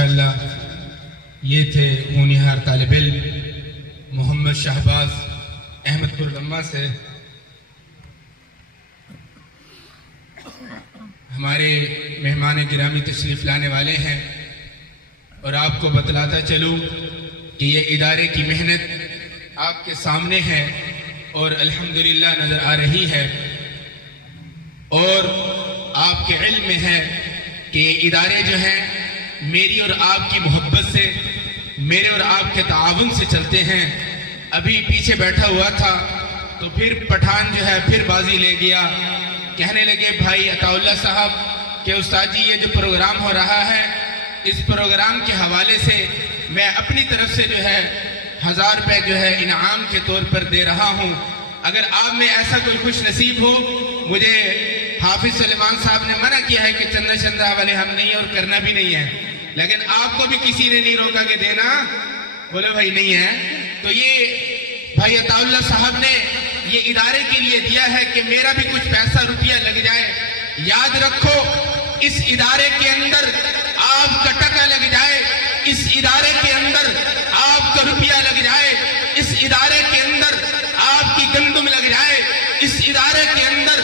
माशाअल्लाह ये थे होनहार तालिब इल्म मोहम्मद शहबाज अहमदपुर लम्बा से। हमारे मेहमान गिरामी तशरीफ़ लाने वाले हैं और आपको बतलाता चलूँ कि ये इदारे की मेहनत आपके सामने है और अल्हम्दुलिल्लाह नज़र आ रही है और आपके इल्म में है कि ये इदारे जो हैं मेरी और आपकी मोहब्बत से, मेरे और आपके ताउन से चलते हैं। अभी पीछे बैठा हुआ था तो फिर पठान जो है फिर बाजी ले गया, कहने लगे भाई अताउल्लाह साहब कि उस्ताद जी ये जो प्रोग्राम हो रहा है इस प्रोग्राम के हवाले से मैं अपनी तरफ से जो है 1000 रुपये जो है इनाम के तौर पर दे रहा हूँ। अगर आप में ऐसा कोई खुश नसीब हो, मुझे हाफिज सुलेमान साहब ने मना किया है कि चंदा चंदा वाले हम नहीं और करना भी नहीं है, लेकिन आपको भी किसी ने नहीं रोका कि देना, बोले भाई नहीं है। तो ये भाई अताउल्लाह साहब ने ये इदारे के लिए दिया है कि मेरा भी कुछ पैसा रुपया लग जाए। याद रखो इस इदारे के अंदर आपका टका लग जाए, इस इदारे के अंदर आपका रुपया लग जाए, इस इदारे के अंदर आपकी गंदुम लग जाए, इस इदारे के अंदर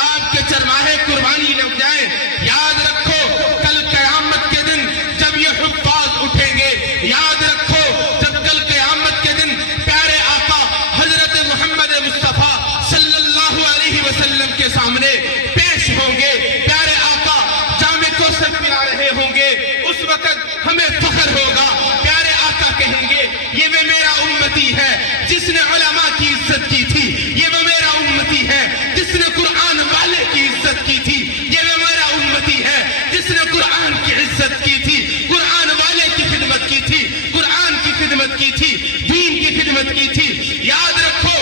आपके चरमाहे कुर्बानी लग जाए। याद रखो कल क़यामत के दिन जब ये हुफ़्फ़ाज़ उठेंगे, याद रखो जब कल क़यामत के दिन प्यारे आका हजरत मोहम्मद मुस्तफ़ा सल्लल्लाहु अलैहि वसल्लम के सामने पेश होंगे, प्यारे आका जामे कौसर पिला रहे होंगे, उस वक़्त हमें फख्र होगा। प्यारे आका कहेंगे ये वो मेरा उम्मती है जिसने उलमा की इज्जत की थी, ये वो मेरा उम्मती है जिसने कुरान वाले की इज्जत की थी, ये वो मेरा उम्मती है जिसने कुरान की इज्जत की थी, कुरान वाले की खिदमत की थी, कुरान की खिदमत की थी, दीन की खिदमत की थी। याद रखो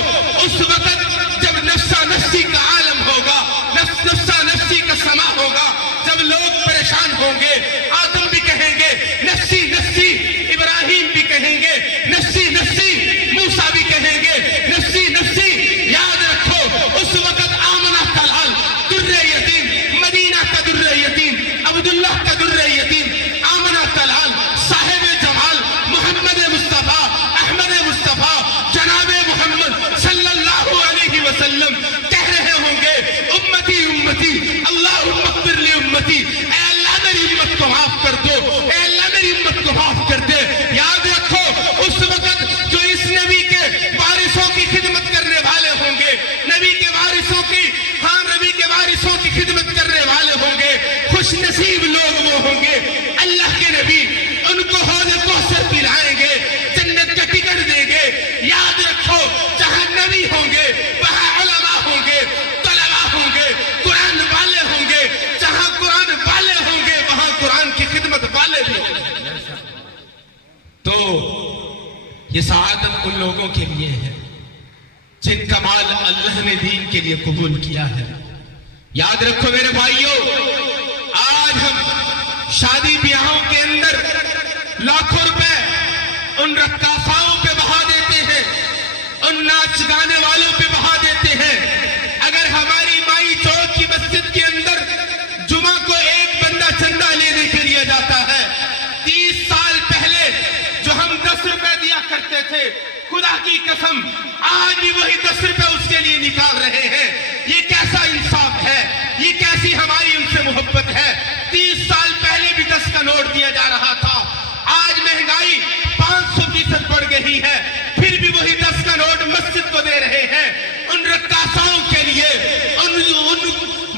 उस वक़्त जब नफ्सा नफ्सी का आलम होगा, नफ्सा नफ्सी का समा होगा, जब लोग परेशान होंगे, आदम भी कहेंगे नफ्सी नफ्सी, इब्राहिम भी कहेंगे नफ्सी नफ्सी, मूसा भी कहेंगे नफ्सी नफ्सी। याद रखो उस वक़्त आमना का लाल दुर्रे यतीम, मदीना का दुर्रे यतीम, अब्दुल्लाह का दुर्रे यतीम, आमना का लाल साहिब जमाल मोहम्मद मुस्तफ़ा अहमद मुस्तफ़ा जनाबे मोहम्मद सल्लल्लाहु अलैहि वसल्लम कह रहे होंगे उम्मती उम्मती अल्लाहुम्मा इग़फिर ली उम्मती, ऐ अल्लाह मेरी उम्मत को माफ कर दो, ऐ अल्लाह मेरी उम्मत को माफ कर दे। याद रखो उस वक़्त जो इस नबी के वारिसों की खिदमत करने वाले होंगे, नबी के वारिसों की, हाँ नबी के वारिसों की खिदमत करने वाले होंगे, खुश नसीब लोग वो होंगे। अल्लाह के नबी उनको हौज़ कौसर पिलाएंगे, जन्नत का टिकट देंगे। याद रखो जहाँ नबी होंगे वहाँ उलमा होंगे, तलबा होंगे, कुरान वाले होंगे, जहाँ कुरान वाले होंगे वहाँ कुरान की खिदमत वाले भी होंगे। तो ये सआदत उन लोगों के लिए है जिनका माल अल्लाह ने दीन के लिए कबूल किया है। याद रखो मेरे भाइयों, आज हम शादी ब्याहों के अंदर लाखों रुपए उन रक्कासाओं पे बहा देते हैं, उन नाच गाने वालों पे बहा देते हैं। अगर हमारी माई चौक की मस्जिद के अंदर जुमा को एक बंदा चंदा लेने के लिए जाता है, 30 साल पहले जो हम 10 रुपए दिया करते थे, खुदा की कसम आज भी वही 10 रुपए उसके लिए निकाल रहे हैं। ये कैसा इंसाफ है, ये कैसी हमारी उनसे मोहब्बत है। 30 साल पहले भी 10 का नोट दिया जा रहा था, आज महंगाई 500% बढ़ गई है, फिर भी वही 10 का नोट मस्जिद को दे रहे हैं। उन रक्कासाओं के लिए, उन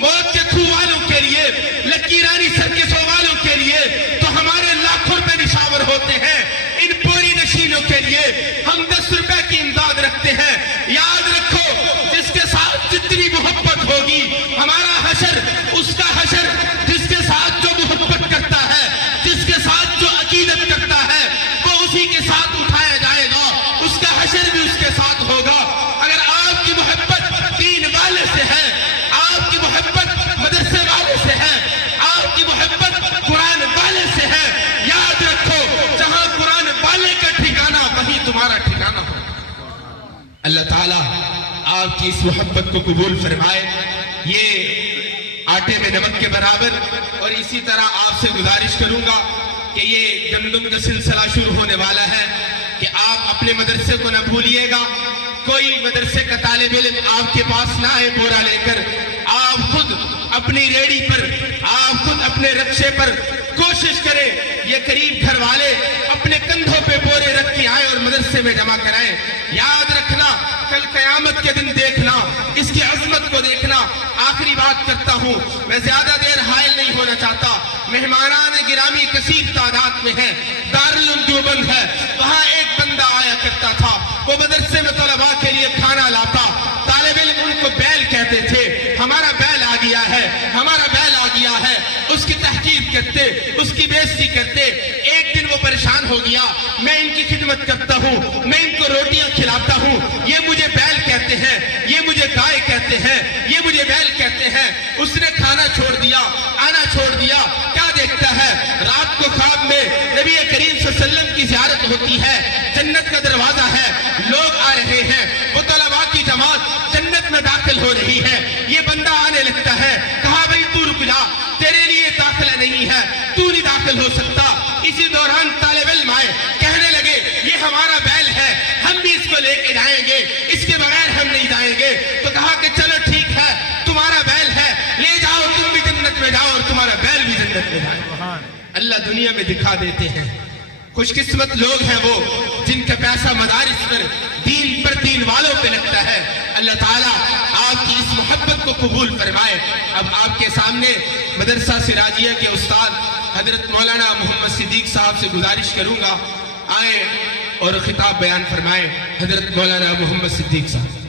मौत के खूह वालों के लिए, लकीरानी सर्किसों वालों के लिए तो हमारे लाखों रुपए निशावर होते हैं। इन बोरी नशीनों के लिए हम 10 रुपए की इमदाद रखते हैं। याद रखो जिसके साथ जितनी मोहब्बत होगी हमारा हशर, उसका हशर जिसके साथ जो मोहब्बत करता है, जिसके साथ जो अकीदत करता है वो उसी के साथ उठाया जाएगा, उसका हशर भी उसके साथ होगा। अगर आपकी मोहब्बत दीन वाले से है, आपकी मोहब्बत मदरसे वाले से है, आपकी मोहब्बत कुरान वाले से है, याद रखो जहां कुरान वाले का ठिकाना वहीं तुम्हारा ठिकाना हो। अल्लाह ताला आपकी इस मोहब्बत को कबूल फरमाए। ये आटे में नमक के बराबर। और इसी तरह आपसे गुजारिश करूंगा کہ یہ گندم کا سلسلہ شروع ہونے والا ہے کہ آپ اپنے مدرسے کو نہ بھولیے گا. کوئی مدرسے کا طالب علم آپ کے پاس نہ آئے بورا لے کر. آپ خود اپنی ریڑی پر، آپ خود اپنے رکشے پر کوشش کریں یہ قریب گھر والے اپنے کندھوں پہ بورے رکھ کے آئیں اور مدرسے میں جمع کرائیں. یاد رکھنا کل قیامت کے دن دیکھنا، اس کی عظمت کو دیکھنا. آخری بات کرتا ہوں، میں زیادہ دیر حائل نہیں ہونا چاہتا. مہمانان گرامی کثیر تعداد میں ہیں. دارالعلوم دیوبند ہے، وہاں ایک بندہ آیا کرتا تھا، وہ مدرسے میں طلباء کے لیے کھانا لاتا. طالب علم ان کو بیل کہتے تھے. ہمارا بیل آ گیا ہے، ہمارا بیل آ گیا ہے. اس کی تحقیر کرتے، اس کی بےعزتی کرتے. ایک دن وہ پریشان ہو گیا، میں ان کی خدمت کرتا ہوں، میں ان کو روٹیاں کھلاتا ہوں، یہ مجھے بیل کہتے ہیں، یہ مجھے گائے کہتے ہیں، یہ مجھے بیل کہتے ہیں. اس نے کھانا چھوڑ دیا، آنا چھوڑ دیا. کیا دیکھتا ہے؟ رات کو خواب میں نبی کریم صلی اللہ علیہ وسلم کی زیارت ہوتی ہے، جنت کا دروازہ ہے، لوگ آ رہے ہیں، وہ طلباء کی جماعت جنت میں داخل ہو رہی ہے. یہ بندہ آنے لگتا ہے. کہا بھئی تو رک جا، تیرے لیے داخلہ نہیں ہے، تو نہیں داخل ہو سکتا. اسی دوران طالب علم آئے، کہنے لگے یہ ہمارا بیل ہے، ہم بھی اس کو لے کے جائیں گے، اس کے بغیر ہم نہیں جائیں گے. تو کہا کہ چلو ٹھیک ہے، تمہارا بیل ہے، لے جاؤ، تم بھی جنت میں جاؤ اور تمہارا بیل بھی جنت میں جائے. اللہ دنیا میں دکھا دیتے ہیں. خوش قسمت لوگ ہیں وہ جن کا پیسہ مدارس پر، دین پر، دین والوں پہ لگتا ہے. اللہ تعالیٰ آپ کی اس محبت کو قبول فرمائے. اب آپ کے سامنے مدرسہ سراجیہ کے استاد حضرت مولانا محمد صدیق صاحب سے گزارش کروں گا، آئیں اور خطاب بیان فرمائیں. حضرت مولانا محمد صدیق صاحب.